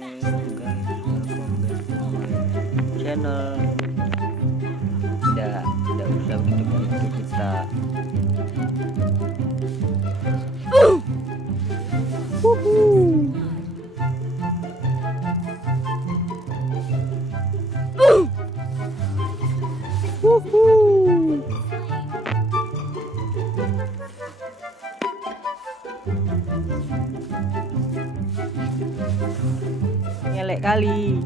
guys, welcome back to my channel. Tidak usah begitu kita. Ngelek kali.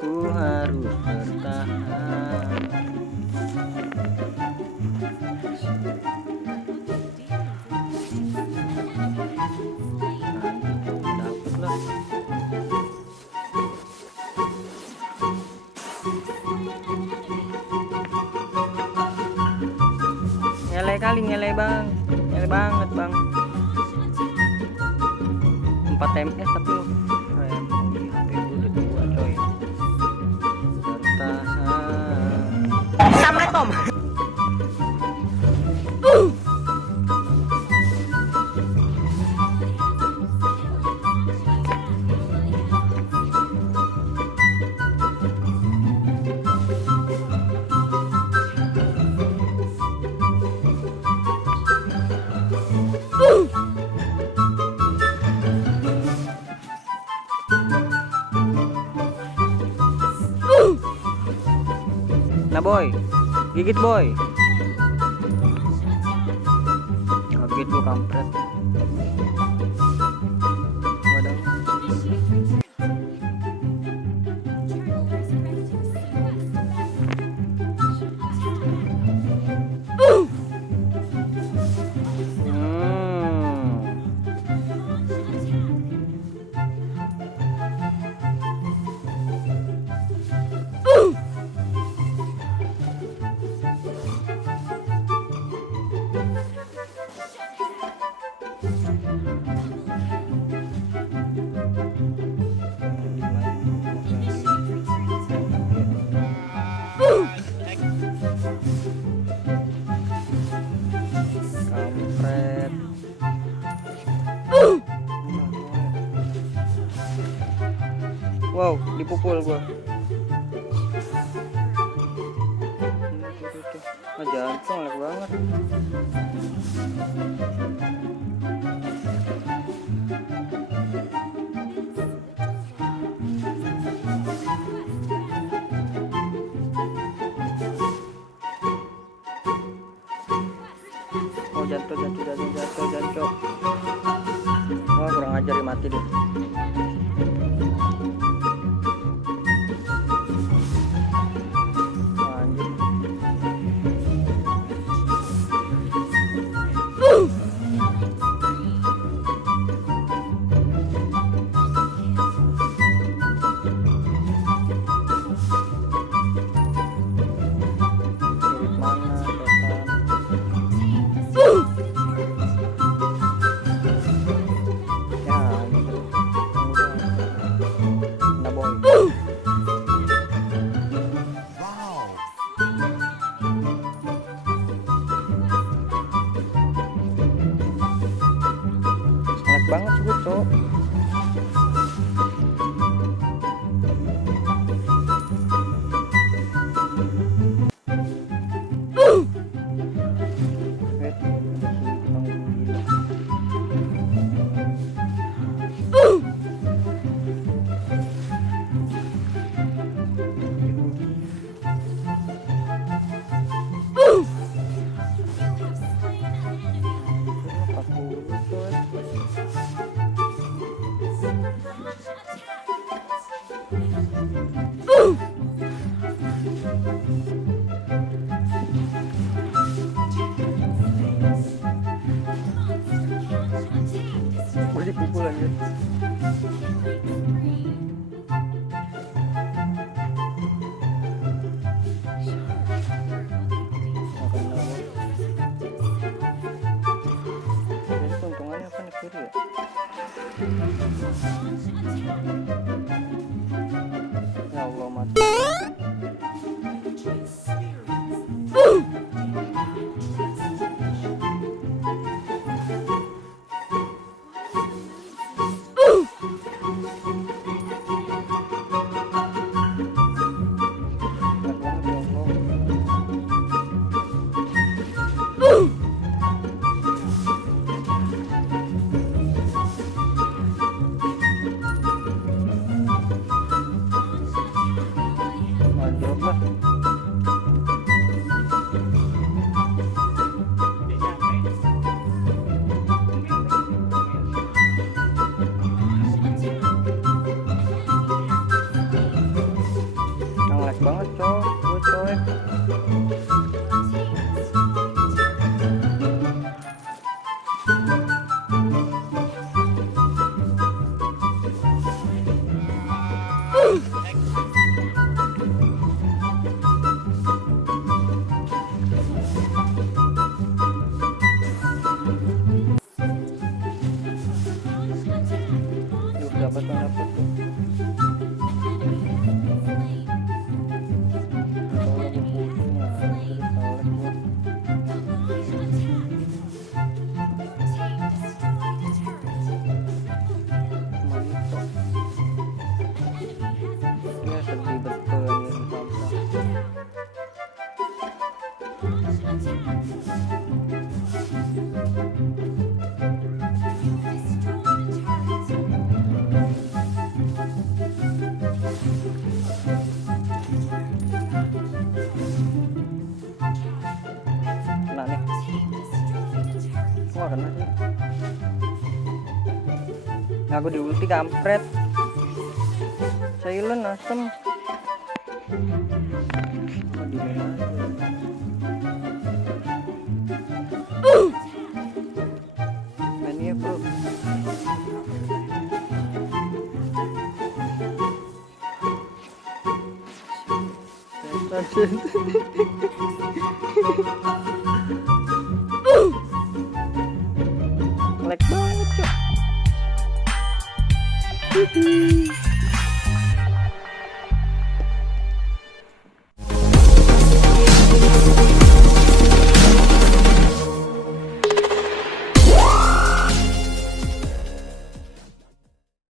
Ku harus bertahan. Dapet lah. Ngelek kali, ngelek bang, ngelek banget bang. 4 ms tapi lo keren. HP gue udah 2 coy. Bertahan. Sampai Tom. Nah boy, gigit boy. Gigit gua kampret. Waduh. Kampret. Wow, dipukul gua. Ah, jantung lag banget. Oh, jatuh. Wah, kurang ajar, mati deh. Banget sih gue cok. Dipukul aja. banget coy, gue coy. Dapat tuh. Ya sedih betul kena nih. Wah kena sih. Ngaku di ulti kampret. Silent asem. Mainnya bro. Lag banget cok.